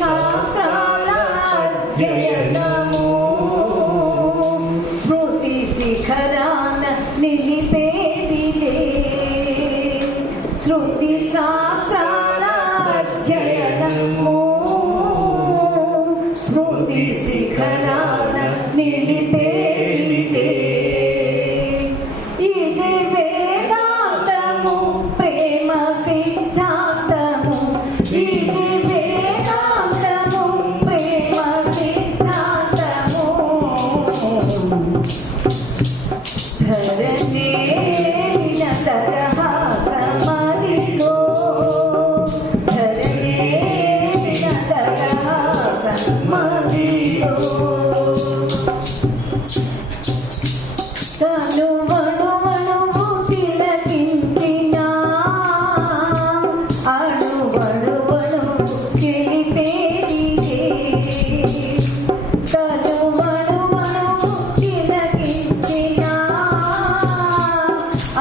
శాస్త్రాల అధ్యయనము స్మృతి శిఖరాన నిలిపేదిలే. శృతి శాస్త్రాల అధ్యయనము స్మృతి శిఖరాన నిలిపేదిలే. ఇది వేదాంతము ప్రేమ సిద్ధాంతము. ఇది వేదాంతము ప్రేమ సిద్ధాంతము. ధరణే తరహాసమదిగో. ధరణే తరహాసమదిగో. తను అణువణువు తిలకించిన అణువణువణువు తెలిపేదిలే. తను అణువణువు తిలకించిన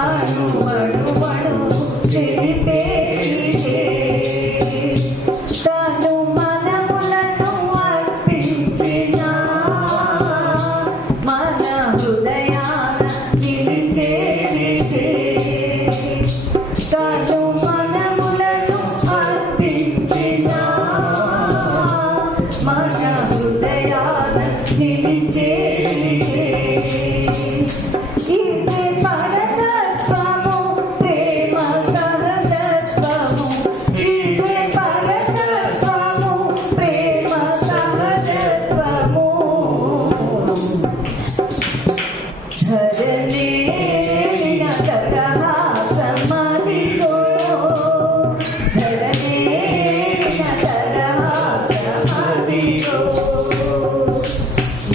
అణువణువణువు తెలిపేదిలే. తను మనములను అర్పించిన మన హృదయాన నిలిచేదిలే. తను మనములను అర్పించిన మన హృదయాన నిలిచేదిలే. ఇది పరతత్వము ప్రేమ సహజత్వము. ఇది పరతత్వము ప్రేమ సహజత్వము. ధరణే తరహాసమదిగో. ధరణే తరహాసమదిగో.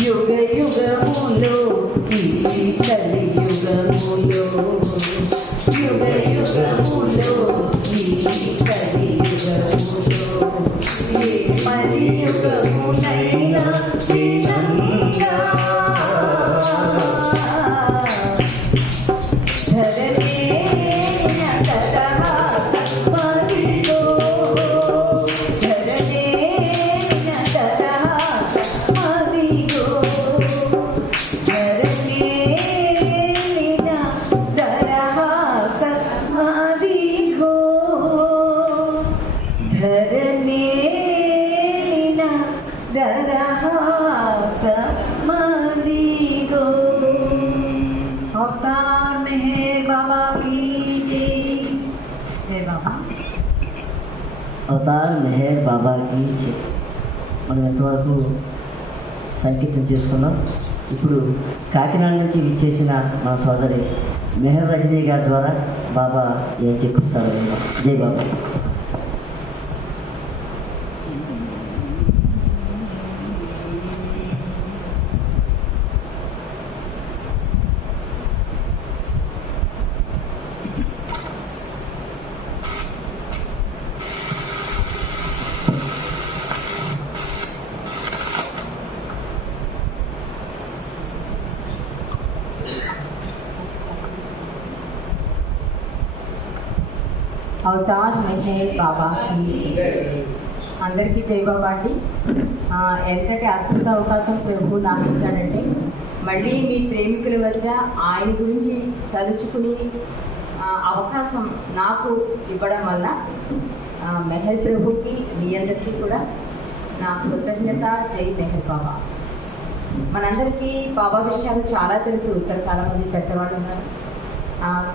యుగ యుగములో ఈ కలియుగములో. యుగ యుగములో ఈ కలియుగములో. ఏ మరి యుగమునైనా వినంగా. ధరణే తరహాసమదిగో. ధరణే తరహాసమదిగో. ధరణే తరహాసమదిగో. ధరణే तरहासमदिगो. अवतार मेहर बाबा की जय. जय बाबा. అవతార్ మెహర్ బాబాకి జై. మనం ఎంతవరకు సంకీర్తన చేసుకున్నాం. ఇప్పుడు కాకినాడ నుంచి విచ్చేసిన మా సోదరి మెహర్ రజనీ గారి ద్వారా బాబా ఏం చెప్పిస్తారు. జై బాబా. అవతార్ మెహర్ బాబాకి జై. అందరికీ జై బాబా అండి. ఎంతటి అద్భుత అవకాశం ప్రభు నాకు ఇచ్చాడంటే మళ్ళీ మీ ప్రేమికుల మధ్య ఆయన గురించి తలుచుకుని అవకాశం నాకు ఇవ్వడం వల్ల మెహర్ ప్రభుకి మీ అందరికీ కూడా నా కృతజ్ఞత. జై మెహర్ బాబా. మనందరికీ బాబా విషయాలు చాలా తెలుసు. ఇక్కడ చాలామంది పెద్దవాళ్ళు ఉన్నారు.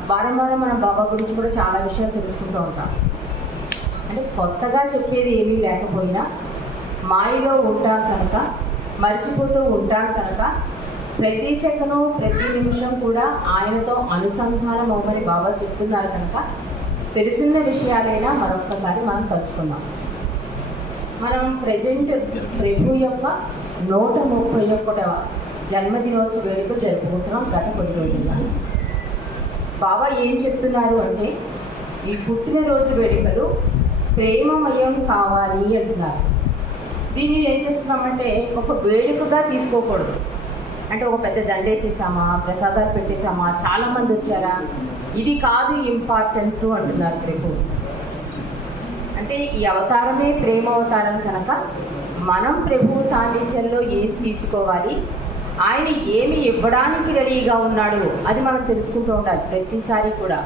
వారం వారం మనం బాబా గురించి కూడా చాలా విషయాలు తెలుసుకుంటూ ఉంటాం. అంటే కొత్తగా చెప్పేది ఏమీ లేకపోయినా మాయలో ఉంటాం కనుక, మర్చిపోతూ ఉంటాం కనుక ప్రతి సెకను ప్రతి నిమిషం కూడా ఆయనతో అనుసంధానం అవ్వమని బాబా చెప్తున్నారు కనుక తెలుసున్న విషయాలైనా మరొక్కసారి మనం తలుచుకున్నాం. మనం ప్రజెంట్ ప్రభు యొక్క 131వ జన్మదినోత్సవ వేడుకలు జరుపుకుంటున్నాం గత కొన్ని రోజులుగా. బాబా ఏం చెప్తున్నారు అంటే ఈ పుట్టినరోజు వేడుకలు ప్రేమమయం కావాలి అంటున్నారు. దీన్ని ఏం చేస్తున్నామంటే ఒక వేడుకగా తీసుకోకూడదు. అంటే ఒక పెద్ద దండేసేసామా, ప్రసాదాలు పెట్టేసామా, చాలామంది వచ్చారా, ఇది కాదు ఇంపార్టెన్స్ అంటున్నారు ప్రభు. అంటే ఈ అవతారమే ప్రేమ అవతారం కనుక మనం ప్రభు సాన్నిధ్యంలో ఏం తీసుకోవాలి, ఆయన ఏమి ఇవ్వడానికి రెడీగా ఉన్నాడు అది మనం తెలుసుకుంటూ ఉండాలి ప్రతిసారి కూడా.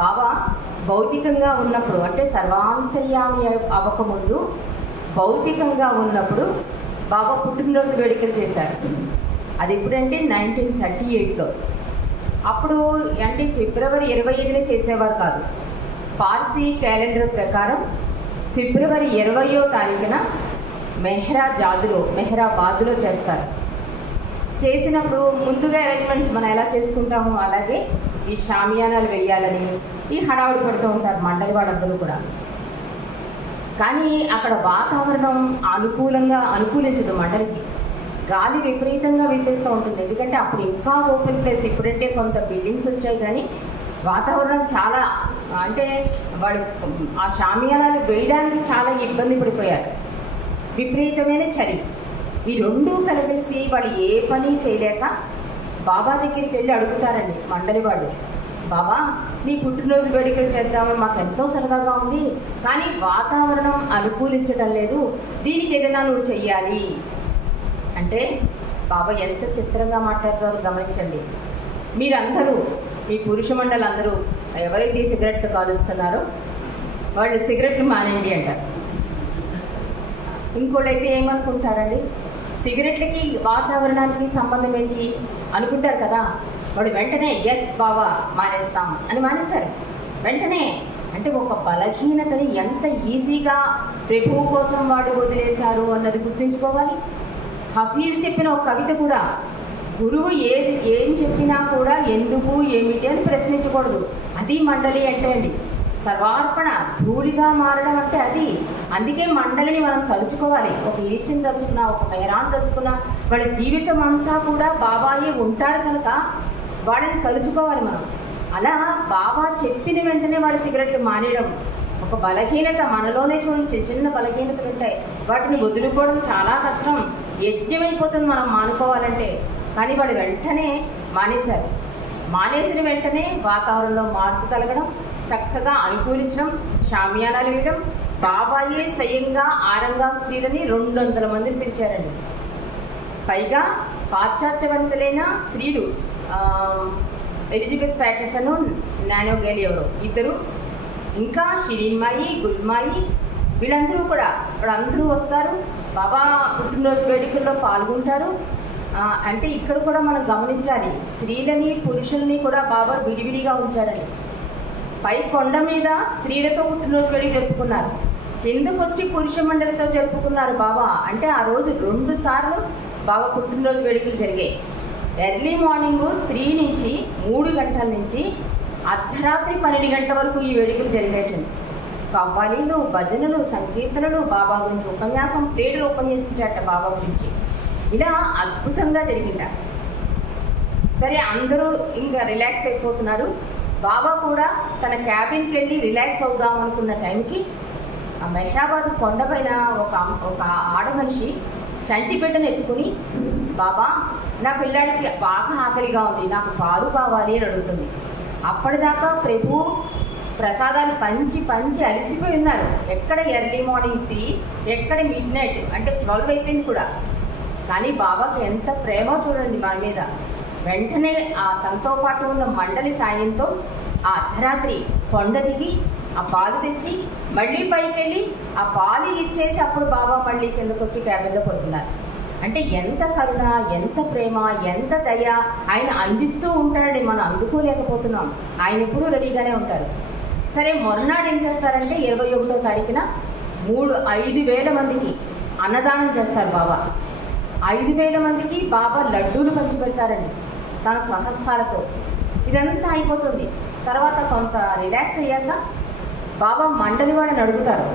బాబా భౌతికంగా ఉన్నప్పుడు అంటే సర్వాంతర్యామి అవ్వకముందు భౌతికంగా ఉన్నప్పుడు బాబా పుట్టినరోజు వేడుకలు చేశారు. అది ఎప్పుడంటే 1938లో. అప్పుడు అంటే ఫిబ్రవరి 25నే చేసేవారు కాదు. పార్సీ క్యాలెండర్ ప్రకారం ఫిబ్రవరి 20వ తారీఖున మెహ్రాబాద్లో చేస్తారు. చేసినప్పుడు ముందుగా అరేంజ్మెంట్స్ మనం ఎలా చేసుకుంటామో అలాగే ఈ షామియానాలు వేయాలని ఈ హడావుడి పడుతూ ఉంటారు మండలి వాళ్ళందరూ కూడా. కానీ అక్కడ వాతావరణం అనుకూలించదు మండలికి. గాలి విపరీతంగా వీసేస్తూ ఉంటుంది. ఎందుకంటే అప్పుడు ఇంకా ఓపెన్ ప్లేస్, ఇప్పుడంటే కొంత బిల్డింగ్స్ వచ్చాయి కానీ వాతావరణం చాలా అంటే వాడు ఆ షామియానాలు వేయడానికి చాలా ఇబ్బంది పడిపోయారు. విపరీతమైన చలి. ఈ రెండూ కలిసి వాళ్ళు ఏ పని చేయలేక బాబా దగ్గరికి వెళ్ళి అడుగుతారండి మండలి వాళ్ళు, బాబా నీ పుట్టినరోజు వేడుకలు చేద్దామని మాకు ఎంతో సరదాగా ఉంది, కానీ వాతావరణం అనుకూలించడం లేదు, దీనికి ఏదైనా నువ్వు చెయ్యాలి అంటే బాబా ఎంత చిత్రంగా మాట్లాడుతారో గమనించండి. మీరందరూ మీ పురుష మండలందరూ ఎవరైతే సిగరెట్లు కాలుస్తున్నారో వాళ్ళు సిగరెట్లు మానేయండి అంటారు. ఇంకోళ్ళైతే ఏమనుకుంటారండి, సిగరెట్లకి వాతావరణానికి సంబంధం ఏంటి అనుకుంటారు కదా. వాడు వెంటనే ఎస్ బాబా మానేస్తాం అని మానేశారు వెంటనే. అంటే ఒక బలహీనతని ఎంత ఈజీగా ప్రభువు కోసం వాడు వదిలేశారు అన్నది గుర్తుంచుకోవాలి. హఫీజ్ చెప్పిన ఒక కవిత కూడా, గురువు ఏం చెప్పినా కూడా ఎందుకు ఏమిటి అని ప్రశ్నించకూడదు. అది మండలి అంటే అండి. సర్వార్పణ ధూళిగా మారడం అంటే అది. అందుకే మండలిని మనం తలుచుకోవాలి. ఒక ఈర్చిని తలుచుకున్నా, ఒక మెహరాన్ని తలుచుకున్నా, వాళ్ళ జీవితం అంతా కూడా బాబాయే ఉంటారు కనుక వాళ్ళని తలుచుకోవాలి మనం. అలా బాబా చెప్పిన వెంటనే వాళ్ళు సిగరెట్లు మానేయడం ఒక బలహీనత. మనలోనే చూడండి చిన్న బలహీనతలు ఉంటాయి, వాటిని వదులుకోవడం చాలా కష్టం, యజ్ఞమైపోతుంది మనం మానుకోవాలంటే. కానీ వాళ్ళు వెంటనే మానేశారు. మానేసిన వెంటనే వాతావరణంలో మార్పు కలగడం, చక్కగా అనుకూలించడం, షామియానాలు వేయడం. బాబాయే స్వయంగా ఆరంగం స్త్రీలని 200 మందిని పిలిచారండి. పైగా పాశ్చాత్యవంతులైన స్త్రీలు ఎలిజబెత్ ప్యాటర్సన్, నానో గేలి ఎవరో ఇద్దరు, ఇంకా షిరీన్మాయి, గుల్మాయి, వీళ్ళందరూ వస్తారు. బాబా పుట్టినరోజు వేడుకల్లో పాల్గొంటారు. అంటే ఇక్కడ కూడా మనం గమనించాలి, స్త్రీలని పురుషుల్ని కూడా బాబా విడివిడిగా ఉంచారని. పై కొండ మీద స్త్రీలతో పుట్టినరోజు వేడుక జరుపుకున్నారు, కిందకు వచ్చి పురుష మండలితో జరుపుకున్నారు బాబా. అంటే ఆ రోజు 2 సార్లు బాబా పుట్టినరోజు వేడుకలు జరిగాయి. ఎర్లీ మార్నింగ్ 3 నుంచి 3 గంటల నుంచి అర్ధరాత్రి 12 గంటల వరకు ఈ వేడుకలు జరిగేటండి. కవ్వాలీలు, భజనలు, సంకీర్తనలు, బాబా గురించి ఉపన్యాసం, ప్లేడులు ఉపన్యసించాట బాబా గురించి. ఇలా అద్భుతంగా జరిగింద. సరే అందరూ ఇంకా రిలాక్స్ అయిపోతున్నారు. బాబా కూడా తన క్యాబిన్కి వెళ్ళి రిలాక్స్ అవుదాం అనుకున్న టైంకి ఆ మెహ్రాబాద్ కొండపైన ఒక ఆడమనిషి చంటి బిడ్డను ఎత్తుకుని, బాబా నా పిల్లాడికి బాగా ఆకలిగా ఉంది, నాకు పాలు కావాలి అని అడుగుతుంది. అప్పటిదాకా ప్రభు ప్రసాదాలు పంచి అలసిపోయి ఉన్నారు. ఎక్కడ ఎర్లీ మార్నింగ్ 3, ఎక్కడ మిడ్ నైట్ అంటే 12 అయిపోయింది కూడా. కానీ బాబాకి ఎంత ప్రేమ చూడండి మన మీద. వెంటనే తనతో పాటు ఉన్న మండలి సాయంతో ఆ అర్ధరాత్రి కొండ దిగి ఆ పాలు తెచ్చి మళ్ళీ పైకి వెళ్ళి ఆ పాలు ఇచ్చేసి అప్పుడు బాబా మళ్ళీ కిందకు వచ్చి క్యాబిన్లో పడుతున్నారు. అంటే ఎంత కరుణ, ఎంత ప్రేమ, ఎంత దయ ఆయన అందిస్తూ ఉంటాడని మనం అందుకోలేకపోతున్నాం. ఆయన ఎప్పుడూ రెడీగానే ఉంటారు. సరే మొన్ననాడు ఏం చేస్తారంటే 21వ తారీఖున 5,000 మందికి అన్నదానం చేస్తారు బాబా. 5,000 మందికి బాబా లడ్డూలు పంచిపెడతారండి తన స్వహస్తాలతో. ఇదంతా అయిపోతుంది. తర్వాత కొంత రిలాక్స్ అయ్యాక బాబా మండలి వాళ్ళని అడుగుతారు,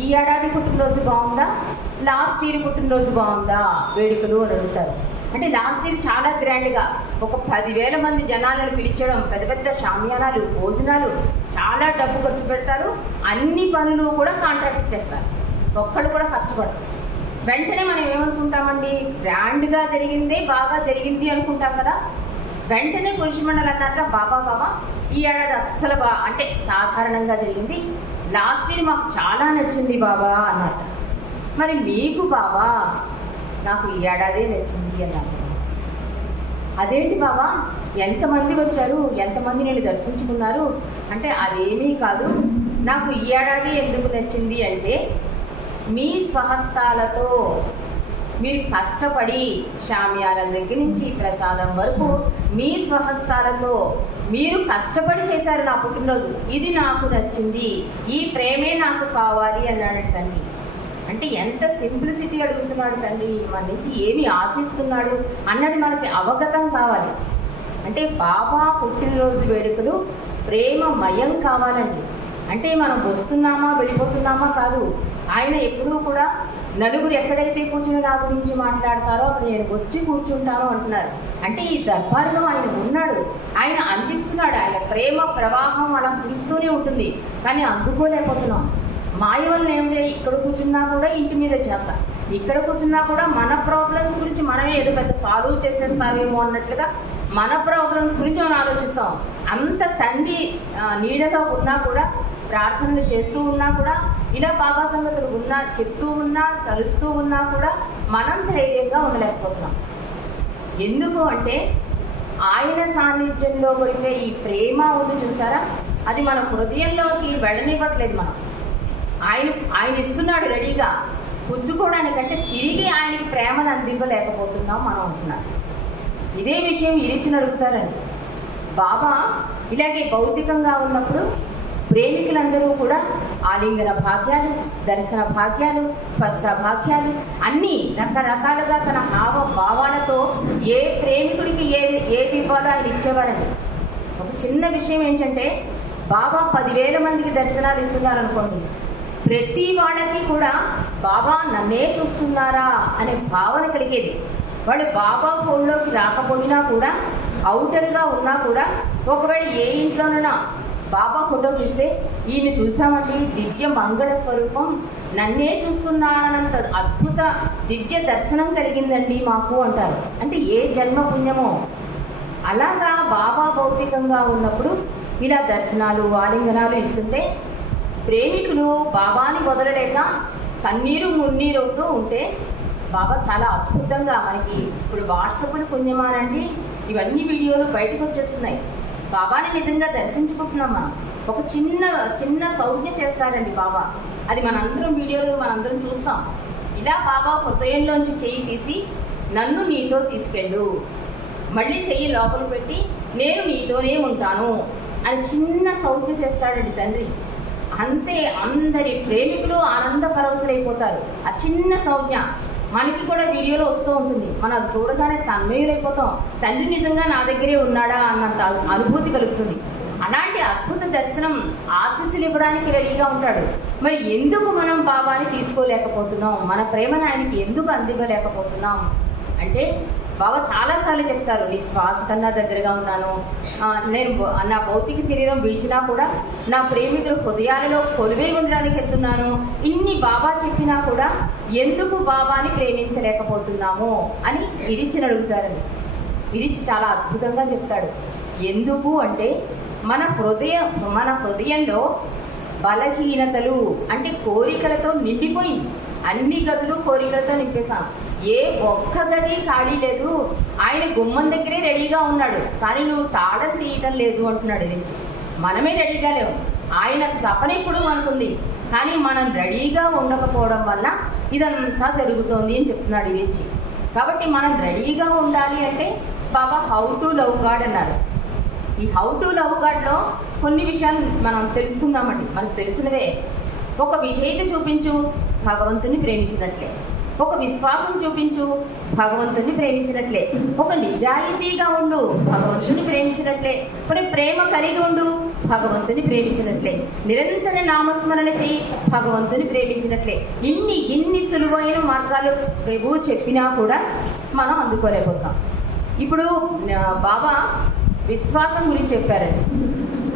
ఈ ఏడాది పుట్టినరోజు బాగుందా, లాస్ట్ ఇయర్ పుట్టినరోజు బాగుందా వేడుకలు అని అడుగుతారు. అంటే లాస్ట్ ఇయర్ చాలా గ్రాండ్గా ఒక 10,000 మంది జనాలను పిలిచడం, పెద్ద పెద్ద షామియానాలు, భోజనాలు, చాలా డబ్బు ఖర్చు పెడతారు. అన్ని పనులు కూడా కాంట్రాక్ట్ ఇచ్చేస్తారు, ఒక్కడు కూడా కష్టపడరు. వెంటనే మనం ఏమనుకుంటామండి, గ్రాండ్గా జరిగిందే బాగా జరిగింది అనుకుంటాం కదా. వెంటనే పురుష మండలి అన్నాక బాబా ఈ ఏడాది అస్సలు అంటే సాధారణంగా జరిగింది, లాస్ట్ ఇయర్ మాకు చాలా నచ్చింది బాబా అన్నారు. మరి మీకు బాబా నాకు ఈ ఏడాదే నచ్చింది అన్నారు. అదేంటి బాబా, ఎంతమంది వచ్చారు, ఎంతమంది నేను దర్శించుకున్నారు అంటే అదేమీ కాదు, నాకు ఈ ఏడాది ఎందుకు నచ్చింది అంటే మీ స్వహస్తాలతో మీరు కష్టపడి షామియాల దగ్గర నుంచి ప్రసాదం వరకు మీ స్వహస్తాలతో మీరు కష్టపడి చేశారు నా పుట్టినరోజు, ఇది నాకు నచ్చింది, ఈ ప్రేమే నాకు కావాలి అన్నాడు తండ్రి. అంటే ఎంత సింప్లిసిటీ అడుగుతున్నాడు తండ్రి, మన నుంచి ఏమి ఆశిస్తున్నాడు అన్నది మనకి అవగతం కావాలి. అంటే బాబా పుట్టినరోజు వేడుకలు ప్రేమమయం కావాలండి. అంటే మనం వస్తున్నామా వెళ్ళిపోతున్నామా కాదు. ఆయన ఎప్పుడూ కూడా నలుగురు ఎక్కడైతే కూర్చుని నా గురించి మాట్లాడతారో అక్కడ నేను వచ్చి కూర్చుంటాను అంటున్నారు. అంటే ఈ దర్బారులో ఆయన ఉన్నాడు, ఆయన అందిస్తున్నాడు, ఆయన ప్రేమ ప్రవాహం అలా కురుస్తూనే ఉంటుంది. కానీ అందుకోలేకపోతున్నాం. మాయ వల్ల ఏమిటి, ఇక్కడ కూర్చున్నా కూడా ఇంటి మీద చేస్తా, ఇక్కడ కూర్చున్నా కూడా మన ప్రాబ్లమ్స్ గురించి మనమే ఏదో పెద్ద సాల్వ్ చేసేస్తామేమో అన్నట్లుగా మన ప్రాబ్లమ్స్ గురించి మనం ఆలోచిస్తాం. అంత తండ్రి నీడగా ఉన్నా కూడా, ప్రార్థనలు చేస్తూ ఉన్నా కూడా, ఇలా బాబా సంగతులు ఉన్నా చెప్తూ ఉన్నా తలుస్తూ ఉన్నా కూడా మనం ధైర్యంగా ఉండలేకపోతున్నాం. ఎందుకు అంటే ఆయన సాన్నిధ్యంలో కొరికే ఈ ప్రేమ ఉంది చూసారా, అది మన హృదయంలోకి వెళ్ళనివ్వట్లేదు. మనం ఆయన ఇస్తున్నాడు రెడీగా పుచ్చుకోవడానికంటే తిరిగి ఆయనకి ప్రేమను అందివ్వలేకపోతున్నాం మనం అంటున్నాడు. ఇదే విషయం ఇరిచిన అడుగుతారండి. బాబా ఇలాగే భౌతికంగా ఉన్నప్పుడు ప్రేమికులందరూ కూడా ఆలింగన భాగ్యాలు, దర్శన భాగ్యాలు, స్పర్శ భాగ్యాలు అన్నీ రకరకాలుగా తన హావ భావాలతో ఏ ప్రేమికుడికి ఏది ఇవ్వాలో ఆయన ఇచ్చేవారండి. ఒక చిన్న విషయం ఏంటంటే బాబా 10,000 మందికి దర్శనాలు ఇస్తున్నారు అనుకోండి, ప్రతి వాళ్ళకి కూడా బాబా నన్నే చూస్తున్నారా అనే భావన కలిగేది. వాళ్ళు బాబా ఫోన్లోకి రాకపోయినా కూడా, అవుటర్గా ఉన్నా కూడా, ఒకవేళ ఏ ఇంట్లోనైనా బాబా ఫోటో చూస్తే ఈయన చూసామండి, దివ్య మంగళ స్వరూపం, నన్నే చూస్తున్నానంత అద్భుత దివ్య దర్శనం కలిగిందండి మాకు అంటారు. అంటే ఏ జన్మ పుణ్యమో. అలాగా బాబా భౌతికంగా ఉన్నప్పుడు ఇలా దర్శనాలు ఆలింగనాలు ఇస్తుంటే ప్రేమికులు బాబాని వదలలేక కన్నీరు మున్నీరవుతూ ఉంటే బాబా చాలా అద్భుతంగా మనకి ఇప్పుడు వాట్సాప్ని పుణ్యమానండి ఇవన్నీ వీడియోలు బయటకు వచ్చేస్తున్నాయి. బాబాని నిజంగా దర్శించుకుంటున్నాం మనం. ఒక చిన్న సౌజ్ఞ చేస్తారండి బాబా, అది మనందరం వీడియోలు మనందరం చూస్తాం. ఇలా బాబా హృదయంలోంచి చెయ్యి తీసి నన్ను నీతో తీసుకెళ్ళు, మళ్ళీ చెయ్యి లోపల పెట్టి నేను నీతోనే ఉంటాను అని చిన్న సౌజ్ఞ చేస్తాడండి తండ్రి. అంతే అందరి ప్రేమికులు ఆనంద పరవశులైపోతారు. ఆ చిన్న సౌజ్ఞ మనకి కూడా వీడియోలో వస్తూ ఉంటుంది. మనం అది చూడగానే తన్మయులైపోతాం. తండ్రి నిజంగా నా దగ్గరే ఉన్నాడా అన్నంత అనుభూతి కలుగుతుంది. అలాంటి అద్భుత దర్శనం ఆశీస్సులు ఇవ్వడానికి రెడీగా ఉంటాడు. మరి ఎందుకు మనం బాబాని తీసుకోలేకపోతున్నాం, మన ప్రేమను ఆయనకి ఎందుకు అందివ్వలేకపోతున్నాం అంటే బాబా చాలాసార్లు చెప్తారు, నీ శ్వాస కన్నా దగ్గరగా ఉన్నాను, నేను నా భౌతిక శరీరం విడిచినా కూడా నా ప్రేమికులు హృదయాలలో కొలువై ఉండడానికి వెళ్తున్నాను. ఇన్ని బాబా చెప్పినా కూడా ఎందుకు బాబాని ప్రేమించలేకపోతున్నాము అని ఇరిచిని అడుగుతారని. ఇరిచి చాలా అద్భుతంగా చెప్తాడు. ఎందుకు అంటే మన హృదయంలో బలహీనతలు అంటే కోరికలతో నిండిపోయింది. అన్ని గదులు కోరికలతో నింపేశాం. ఏ ఒక్క గది ఖాళీ లేదు. ఆయన గుమ్మం దగ్గరే రెడీగా ఉన్నాడు, కానీ నువ్వు తాళం తీయటం లేదు అంటున్నాడు నుంచి. మనమే రెడీగా లేవు. ఆయన తపన ఇప్పుడు మనకుంది, కానీ మనం రెడీగా ఉండకపోవడం వల్ల ఇదంతా జరుగుతోంది అని చెప్తున్నాడు నుంచి. కాబట్టి మనం రెడీగా ఉండాలి అంటే బాబా హౌ టు లవ్ గాడ్ అన్నారు. ఈ హౌ టు లవ్ గాడ్లో కొన్ని విషయాలు మనం తెలుసుకుందామండి. మనకు తెలిసినవే. ఒక విధేయత చూపించు, భగవంతుని ప్రేమించినట్లే. ఒక విశ్వాసం చూపించు, భగవంతుని ప్రేమించినట్లే. ఒక నిజాయితీగా ఉండు, భగవంతుని ప్రేమించినట్లే. మరి ప్రేమ కలిగి ఉండు, భగవంతుని ప్రేమించినట్లే. నిరంతర నామస్మరణ చేయి, భగవంతుని ప్రేమించినట్లే. ఇన్ని సులువైన మార్గాలు ప్రభువు చెప్పినా కూడా మనం అందుకోలేకపోతాం. ఇప్పుడు బాబా విశ్వాసం గురించి చెప్పారండి.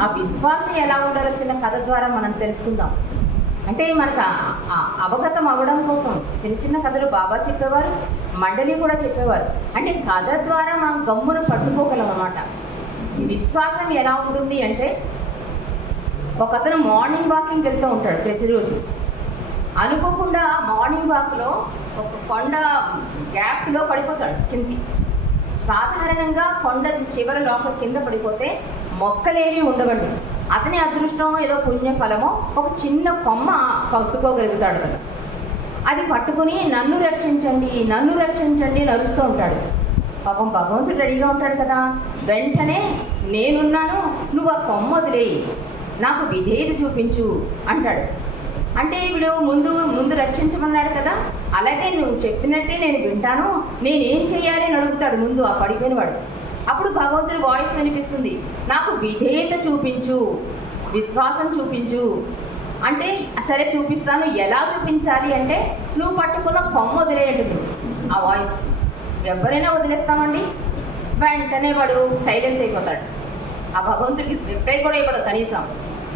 ఆ విశ్వాసం ఎలా ఉండాలో చిన్న కథ ద్వారా మనం తెలుసుకుందాం. అంటే మనకు అవగతం అవ్వడం కోసం చిన్న కథలు బాబా చెప్పేవారు, మండలి కూడా చెప్పేవారు. అంటే కథ ద్వారా మనం గమ్మున పట్టుకోగలం అన్నమాట. ఈ విశ్వాసం ఎలా ఉంటుంది అంటే, ఒకతను మార్నింగ్ వాకింగ్ వెళ్తూ ఉంటాడు ప్రతిరోజు. అనుకోకుండా మార్నింగ్ వాక్లో ఒక కొండ గ్యాప్లో పడిపోతాడు కిందికి. సాధారణంగా కొండ చివరి లోపల కింద పడిపోతే మొక్కలేవి ఉండవండి. అతని అదృష్టం ఏదో పుణ్యఫలమో ఒక చిన్న కొమ్మ పట్టుకోగలుగుతాడు అతను. అది పట్టుకుని నన్ను రక్షించండి, నన్ను రక్షించండి నడుస్తూ ఉంటాడు. పాపం భగవంతుడు రెడీగా ఉంటాడు కదా. వెంటనే నేనున్నాను, నువ్వు ఆ కొమ్మ వదిలేయి, నాకు విధేయత చూపించు అంటాడు. అంటే వీడు ముందు రక్షించమన్నాడు కదా, అలాగే నువ్వు చెప్పినట్టే నేను వింటాను, నేనేం చెయ్యాలి అని అడుగుతాడు ముందు ఆ పడిపోయిన వాడు. అప్పుడు భగవంతుడి వాయిస్ వినిపిస్తుంది, నాకు విధేయత చూపించు, విశ్వాసం చూపించు అంటే, సరే చూపిస్తాను. ఎలా చూపించాలి అంటే, నువ్వు పట్టుకున్న కొమ్మ వదిలేయంటుంది ఆ వాయిస్. ఎవరైనా వదిలేస్తామండి? వెంటనే వాడు సైలెన్స్ అయిపోతాడు. ఆ భగవంతుడికి రిప్లై కూడా ఇవ్వడు కనీసం.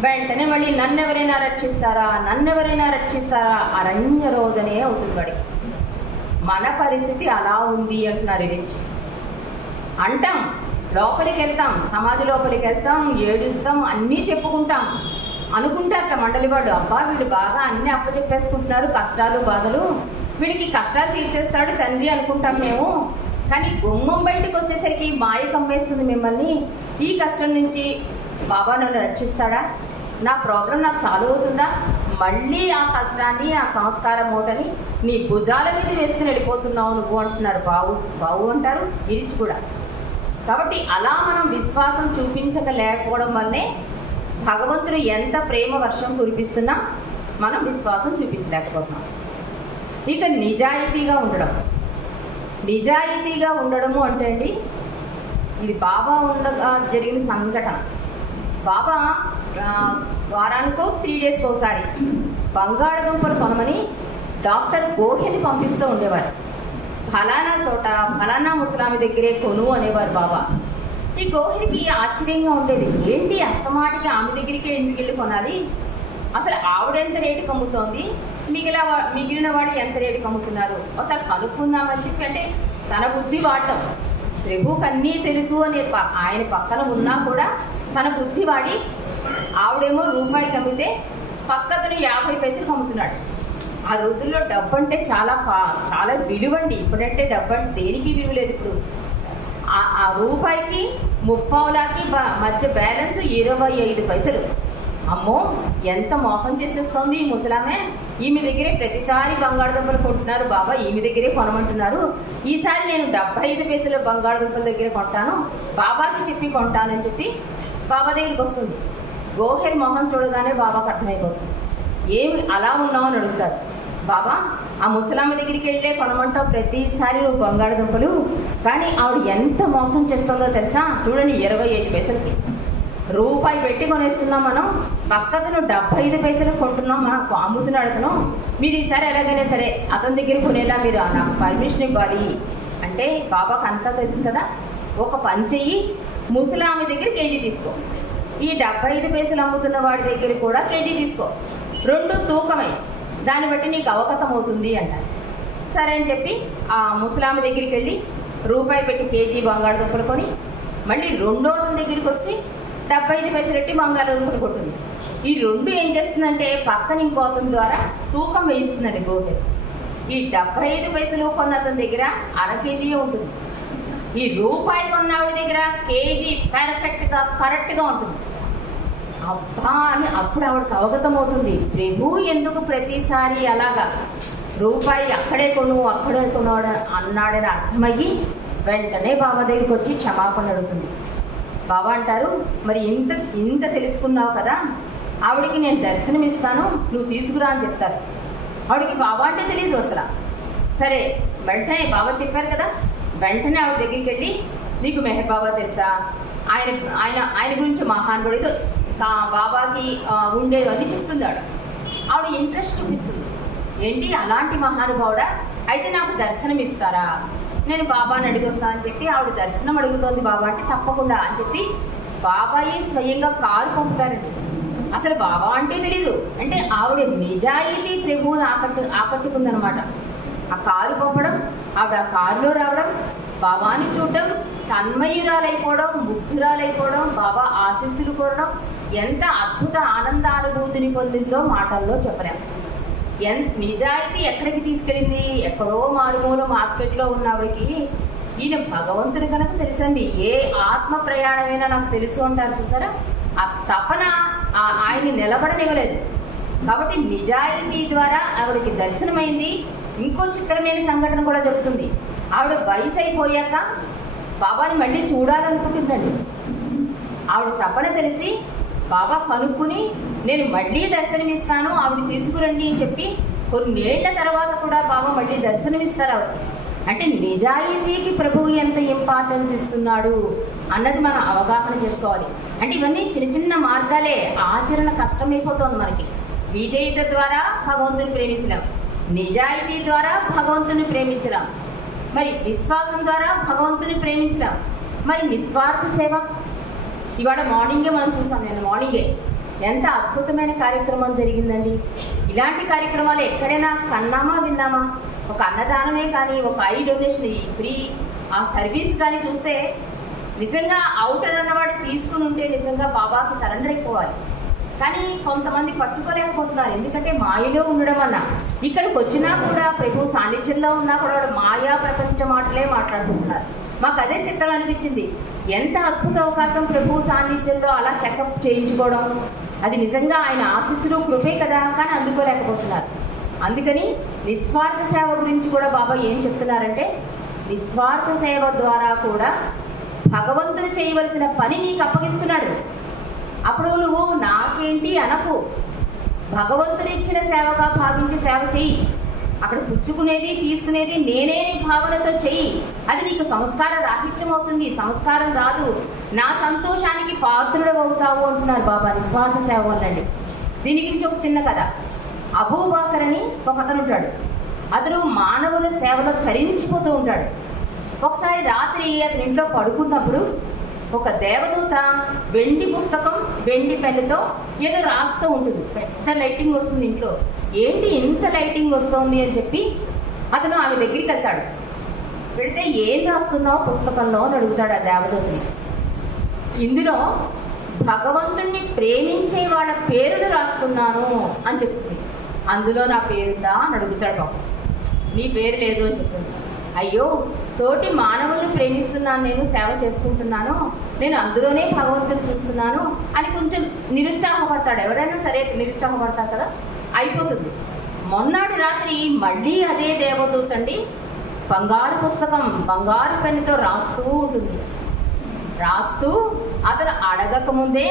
వెంటనే మళ్ళీ నన్నెవరైనా రక్షిస్తారా, నన్నెవరైనా రక్షిస్తారా అరణ్య రోదనే అవుతుంది వాడికి. మన పరిస్థితి అలా ఉంది అంటున్నారు రిచ్. అంటాం, లోపలికి వెళ్తాం, సమాధి లోపలికి వెళ్తాం, ఏడుస్తాం, అన్నీ చెప్పుకుంటాం. అనుకుంటారట మండలి వాళ్ళు, అబ్బా వీళ్ళు బాగా అన్నీ అప్పచెప్పేసుకుంటున్నారు, కష్టాలు బాధలు, వీడికి కష్టాలు తీర్చేస్తాడు తండ్రి అనుకుంటాం మేము. కానీ గుమ్మం బయటకు వచ్చేసరికి మాయ కమ్మేస్తుంది మిమ్మల్ని. ఈ కష్టం నుంచి బాబా నన్ను రక్షిస్తాడా, నా ప్రాబ్లం నాకు సాల్వ్ అవుతుందా, మళ్ళీ ఆ కష్టాన్ని ఆ సంస్కార మూటని నీ భుజాల మీద వేసుకుని వెళ్ళిపోతున్నావు నువ్వు అంటున్నారు. బావు అంటారు ఇరిచి కూడా. కాబట్టి అలా మనం విశ్వాసం చూపించలేకపోవడం వల్లే భగవంతుడు ఎంత ప్రేమ వర్షం కురిపిస్తున్నా మనం విశ్వాసం చూపించలేకపోతున్నాం. ఇక నిజాయితీగా ఉండడము అంటే అండి, ఇది బాబా ఉండగా జరిగిన సంఘటన. బాబా వారానికో 3 డేస్కి ఒకసారి బంగాళదుంపలు కొనమని డాక్టర్ గోహెని పంపిస్తూ ఉండేవారు. ఫలానా చోట ఫలానా ముసలామి దగ్గరే కొను అనేవారు బాబా. ఈ గోహెనికి ఆశ్చర్యంగా ఉండేది, ఏంటి అస్తమాటికి ఆమె దగ్గరికి ఎందుకు వెళ్ళి కొనాలి, అసలు ఆవిడ ఎంత రేటుకి అమ్ముతోంది, మిగిలిన వాడు ఎంత రేటుకి అమ్ముతున్నారు, ఒకసారి కనుక్కుందామని చెప్పి. అంటే తన బుద్ధి వాడటం, ప్రభుకి అన్నీ తెలుసు అనే ఆయన పక్కన ఉన్నా కూడా తన బుద్ధి వాడి ఆవిడేమో రూపాయికి అమ్మితే పక్కతను 50 పైసలకు అమ్ముతున్నాడు. ఆ రోజుల్లో డబ్బు అంటే చాలా విలువండి. ఇప్పుడంటే డబ్బు అంటే దేనికి విలువ లేదు. ఇప్పుడు ఆ రూపాయికి 30 మధ్య బ్యాలెన్స్ 25 పైసలు. అమ్మో ఎంత మోసం చేసేస్తోంది ఈ ముసలామే. ఈమె దగ్గరే ప్రతిసారి బంగాళదుంపలు కొంటున్నారు బాబా, ఈమె దగ్గరే కొనమంటున్నారు, ఈసారి నేను 75 పైసలు బంగాళదుంపల దగ్గర కొంటాను, బాబాకి చెప్పి కొంటానని చెప్పి బాబా దగ్గరికి వస్తుంది. గోహెర్ మొహం చూడగానే బాబాకు అర్థమైపోతుంది. ఏమి అలా ఉన్నావు అని అడుగుతారు. బాబా ఆ ముసలామ్మ దగ్గరికి వెళ్ళే కొనమంటావు ప్రతిసారి నువ్వు బంగాళదుంపలు, కానీ ఆవిడ ఎంత మోసం చేస్తుందో తెలుసా, చూడండి 25 పైసలకి రూపాయి పెట్టి కొనేస్తున్నాం మనం, పక్కతను 75 పైసలు కొంటున్నాం, మనకు అమ్ముతున్నాడు అతను, మీరు ఈసారి ఎలాగైనా సరే అతని దగ్గర కొనేలా మీరు నాకు పర్మిషన్ ఇవ్వాలి అంటే. బాబాకు అంతా తెలుసు కదా, ఒక పని చెయ్యి, ముసలామె దగ్గర కేజీ తీసుకో, ఈ 75 పైసలు అమ్ముతున్న వాడి దగ్గర కూడా కేజీ తీసుకో, 2 తూకమై, దాన్ని బట్టి నీకు అవగతం అవుతుంది అంటారు. సరే అని చెప్పి ఆ ముసలామె దగ్గరికి వెళ్ళి రూపాయి పెట్టి కేజీ బంగాళదుంపలు కొని, మళ్ళీ రెండో అతని దగ్గరికి వచ్చి 75 పైసలు పెట్టి బంగాళదుంపలు కొట్టింది. ఈ 2 ఏం చేస్తుందంటే పక్కన ఇంకో అతని ద్వారా తూకం వేయిస్తుందండి గోహెర్. ఈ 75 పైసలు కొన్న అతని దగ్గర 1/2 కేజీ ఉంటుంది, ఈ రూపాయి కొన్న ఆవిడ దగ్గర కేజీ కరెక్ట్గా ఉంటుంది. అబ్బా అని అప్పుడు ఆవిడకి అవగతం అవుతుంది, ప్రభు ఎందుకు ప్రతిసారి అలాగా రూపాయి అక్కడే కొను అన్నాడని అర్థమయ్యి వెంటనే బాబా దగ్గరికి వచ్చి క్షమాపణ అడుగుతుంది. బాబా అంటారు, మరి ఇంత తెలుసుకున్నావు కదా, ఆవిడికి నేను దర్శనం ఇస్తాను, నువ్వు తీసుకురా అని చెప్తారు. ఆవిడికి బాబా అంటే తెలియదు అసలు. సరే వెంటనే బాబా చెప్పారు కదా, వెంటనే ఆవిడ దగ్గరికి వెళ్ళి, నీకు మెహర్ బాబా తెలుసా, ఆయన గురించి మహానుభావుడు బాబాకి ఉండేది అని చెప్తున్నాడు. ఆవిడ ఇంట్రెస్ట్ చూపిస్తుంది, ఏంటి అలాంటి మహానుభావుడా, అయితే నాకు దర్శనం ఇస్తారా, నేను బాబాని అడిగి వస్తానని చెప్పి ఆవిడ దర్శనం అడుగుతోంది. బాబా అంటే తప్పకుండా అని చెప్పి బాబాయే స్వయంగా కారు పంపుతారండి. అసలు బాబా అంటే తెలీదు, అంటే ఆవిడ నిజాయితీ ప్రభువుని ఆకట్టుకుందనమాట. ఆ కారు పంపడం, ఆవిడ ఆ కారులో రావడం, బాబాని చూడడం, తన్మయురాలైపోవడం, ముగ్ధురాలైపోవడం, బాబా ఆశీస్సులు కోరడం ఎంత అద్భుత ఆనందానుభూతిని పొందిందో మాటల్లో చెప్పలేం. నిజాయితీ ఎక్కడికి తీసుకెళ్ళింది? ఎక్కడో మారుమూల మార్కెట్లో ఉన్నవాడికి ఈయన భగవంతుడు కనుక తెలుసండి. ఏ ఆత్మ ప్రయాణమైనా నాకు తెలుసు అంటారు చూసారా, ఆ తపన ఆయన్ని నిలబడనివ్వలేదు. కాబట్టి నిజాయితీ ద్వారా ఆవిడకి దర్శనమైంది. ఇంకో చిత్రమైన సంఘటన కూడా జరుగుతుంది. ఆవిడ వయసు అయిపోయాక బాబాని మళ్ళీ చూడాలనుకుంటుందండి. ఆవిడ తపన తెలిసి బాబా కనుక్కుని నేను మళ్ళీ దర్శనమిస్తాను, ఆవిడ తీసుకురండి అని చెప్పి కొన్నేళ్ల తర్వాత కూడా బాబా మళ్ళీ దర్శనమిస్తారు ఆవిడకి. అంటే నిజాయితీకి ప్రభువు ఎంత ఇంపార్టెన్స్ ఇస్తున్నాడు అన్నది మనం అవగాహన చేసుకోవాలి. అంటే ఇవన్నీ చిన్న చిన్న మార్గాలే, ఆచరణ కష్టమైపోతుంది మనకి. విధేయత ద్వారా భగవంతుని ప్రేమించలేం, నిజాయితీ ద్వారా భగవంతుని ప్రేమించలేం, మరి విశ్వాసం ద్వారా భగవంతుని ప్రేమించలేం, మరి నిస్వార్థ సేవ. ఇవాళ మార్నింగే మనం చూసాం, నేను మార్నింగే ఎంత అద్భుతమైన కార్యక్రమం జరిగిందండి. ఇలాంటి కార్యక్రమాలు ఎక్కడైనా కన్నామా విన్నామా? ఒక అన్నదానమే కానీ, ఒక ఐ డొనేషన్, ఈ ఫ్రీ ఆ సర్వీస్ కానీ చూస్తే నిజంగా అవుటర్ అన్నవాడు తీసుకుని ఉంటే నిజంగా బాబాకి సరెండర్ అయిపోవాలి. కానీ కొంతమంది పట్టుకోలేకపోతున్నారు, ఎందుకంటే మాయలో ఉండడం వల్ల. ఇక్కడికి వచ్చినా కూడా ప్రభు సాన్నిధ్యంలో ఉన్నా కూడా మాయా ప్రపంచ మాటలే మాట్లాడుకుంటున్నారు. మాకు అదే చిత్రం అనిపించింది. ఎంత అద్భుత అవకాశం ప్రభు సాన్నిధ్యంలో అలా చెకప్ చేయించుకోవడం, అది నిజంగా ఆయన ఆశీస్సులు కృపే కదా, కానీ అందుకోలేకపోతున్నారు. అందుకని నిస్వార్థ సేవ గురించి కూడా బాబా ఏం చెప్తున్నారంటే, నిస్వార్థ సేవ ద్వారా కూడా భగవంతుడు చేయవలసిన పని నీకు అప్పగిస్తున్నాడు. అప్పుడు నువ్వు నాకేంటి అనకు, భగవంతుడు ఇచ్చిన సేవగా భావించి సేవ చెయ్యి. అక్కడ పుచ్చుకునేది తీసుకునేది నేనే భావనతో చెయ్యి. అది నీకు సంస్కార రాహిత్యం అవుతుంది, సంస్కారం రాదు, నా సంతోషానికి పాత్రుడు అవుతావు అంటున్నారు బాబా. నిస్వార్థ సేవ వల్లండి. దీని గురించి ఒక చిన్న కథ. అబూబకర్ అని ఒక అతను ఉంటాడు. అతను మానవుల సేవలో తరించిపోతూ ఉంటాడు. ఒకసారి రాత్రి అతని ఇంట్లో పడుకున్నప్పుడు ఒక దేవదూత వెండి పుస్తకం, వెండి పెన్నుతో ఏదో రాస్తూ ఉంటుంది. పెద్ద లైటింగ్ వస్తుంది ఇంట్లో. ఏంటి ఇంత లైటింగ్ వస్తుంది అని చెప్పి అతను ఆమె దగ్గరికి వెళ్తాడు. వెళితే ఏం రాస్తున్నావు పుస్తకంలో అని అడుగుతాడు ఆ దేవదూతని. ఇందులో భగవంతుణ్ణి ప్రేమించే వాళ్ళ పేరును రాస్తున్నాను అని చెప్తుంది. అందులో నా పేరుందా అని అడుగుతాడు. బాబు నీ పేరు లేదు అని చెప్తుంది. అయ్యో, తోటి మానవులను ప్రేమిస్తున్నాను, నేను సేవ చేసుకుంటున్నాను, నేను అందులోనే భగవంతుని చూస్తున్నాను అని కొంచెం నిరుత్సాహపడతాడు. ఎవరైనా సరే నిరుత్సాహపడతారు కదా. అయిపోతుంది. మొన్నటి రాత్రి మళ్ళీ అదే దేవదూత అండి బంగారు పుస్తకం, బంగారు పెన్నుతో రాస్తూ ఉంటుంది. రాస్తూ అతను అడగకముందే,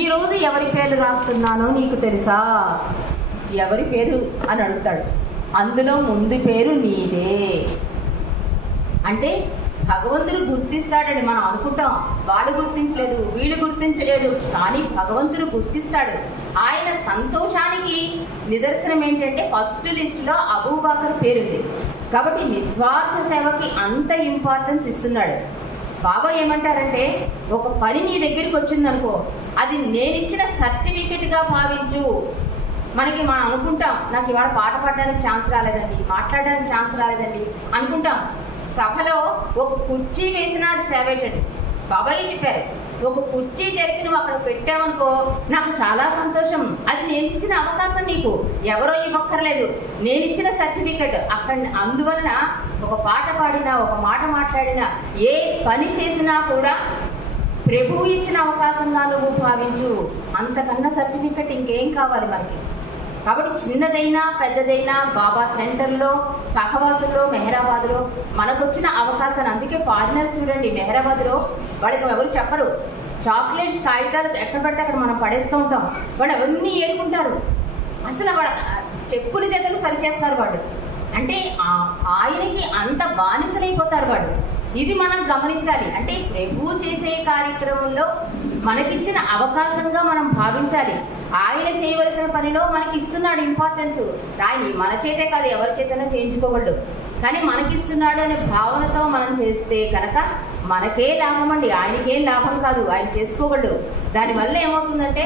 ఈరోజు ఎవరి పేరు రాస్తున్నానో నీకు తెలుసా? ఎవరి పేరు అని అడుగుతాడు. అందులో ముందు పేరు నీదే. అంటే భగవంతుడు గుర్తిస్తాడని మనం అనుకుంటాం. వాళ్ళు గుర్తించలేదు, వీళ్ళు గుర్తించలేదు, కానీ భగవంతుడు గుర్తిస్తాడు. ఆయన సంతోషానికి నిదర్శనం ఏంటంటే ఫస్ట్ లిస్టులో అబూబకర్ పేరుంది. కాబట్టి నిస్వార్థ సేవకి అంత ఇంపార్టెన్స్ ఇస్తున్నాడు. బాబా ఏమంటారంటే, ఒక పని నీ దగ్గరికి వచ్చిందనుకో, అది నేనిచ్చిన సర్టిఫికెట్గా భావించు. మనం అనుకుంటాం, నాకు ఇవాళ పాట పాడడానికి ఛాన్స్ రాలేదండి, మాట్లాడడానికి ఛాన్స్ రాలేదండి అనుకుంటాం. సభలో ఒక కుర్చీ వేసినా అది సేవేటండి. బాబాయ్ చెప్పారు, ఒక కుర్చీ జరిగి నువ్వు అక్కడ పెట్టావనుకో, నాకు చాలా సంతోషం, అది నేను ఇచ్చిన అవకాశం, నీకు ఎవరో ఇవ్వక్కర్లేదు, నేను ఇచ్చిన సర్టిఫికెట్ అక్కడ. అందువలన ఒక పాట పాడినా, ఒక మాట మాట్లాడినా, ఏ పని చేసినా కూడా ప్రభువు ఇచ్చిన అవకాశంగా నువ్వు భావించు. అంతకన్నా సర్టిఫికెట్ ఇంకేం కావాలి మనకి? కాబట్టి చిన్నదైనా పెద్దదైనా బాబా సెంటర్లో, సహవాసుల్లో, మెహరాబాద్లో మనకు వచ్చిన అవకాశాన్ని, అందుకే ఫారినర్స్ చూడండి మెహరాబాద్లో వాళ్ళకి ఎవరు చెప్పరు. చాక్లెట్స్, కాగితాలు ఎక్కడ పడితే అక్కడ మనం పడేస్తూ ఉంటాం. వాళ్ళు అవన్నీ ఏరుకుంటారు. అసలు వాళ్ళ చెప్పుల జతలు సరిచేస్తారు వాళ్ళు. అంటే ఆయనకి అంత బానిసలైపోతారు వాళ్ళు. ఇది మనం గమనించాలి. అంటే ప్రభువు చేసే కార్యక్రమంలో మనకిచ్చిన అవకాశంగా మనం భావించాలి. ఆయన చేయవలసిన పనిలో మనకి ఇస్తున్నాడు ఇంపార్టెన్స్. ఆయన మన చేతే కాదు, ఎవరి చేతనే చేయించుకోగలడు, కానీ మనకిస్తున్నాడు అనే భావనతో మనం చేస్తే కనుక మనకే లాభం అండి, ఆయనకేం లాభం కాదు, ఆయన చేసుకోగలడు. దానివల్ల ఏమవుతుందంటే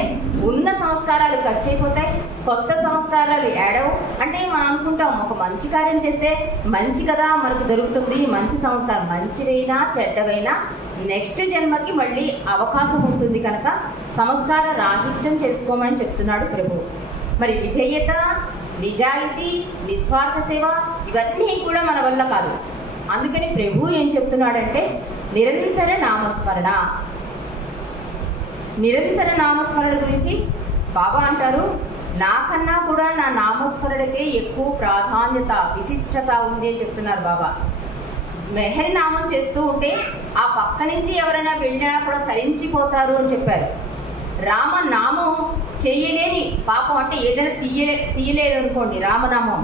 ఉన్న సంస్కారాలు ఖర్చు అయిపోతాయి, కొత్త సంస్కారాలు ఏడవు అంటే మనం అనుకుంటాం ఒక మంచి కార్యం చేస్తే మంచి కదా మనకు దొరుకుతుంది, మంచి సంస్కారం, మంచివైనా చెడ్డవైనా నెక్స్ట్ జన్మకి మళ్ళీ అవకాశం ఉంటుంది కనుక సంస్కార రాహిత్యం చేసుకోమని చెప్తున్నాడు ప్రభు. మరి విధేయత, నిజాయితీ, నిస్వార్థ సేవ ఇవన్నీ కూడా మన వల్ల కాదు. అందుకని ప్రభు ఏం చెప్తున్నాడంటే నిరంతర నామస్మరణ. నిరంతర నామస్మరణ గురించి బాబా అంటారు, నాకన్నా కూడా నా నామస్మరణకే ఎక్కువ ప్రాధాన్యత, విశిష్టత ఉంది అని చెప్తున్నారు బాబా. మెహర్ నామం చేస్తూ ఉంటే ఆ పక్క నుంచి ఎవరైనా వెళ్ళినా కూడా తరించిపోతారు అని చెప్పారు. రామనామం చేయలేని పాపం అంటే ఏదైనా తీయలేరు అనుకోండి, రామనామం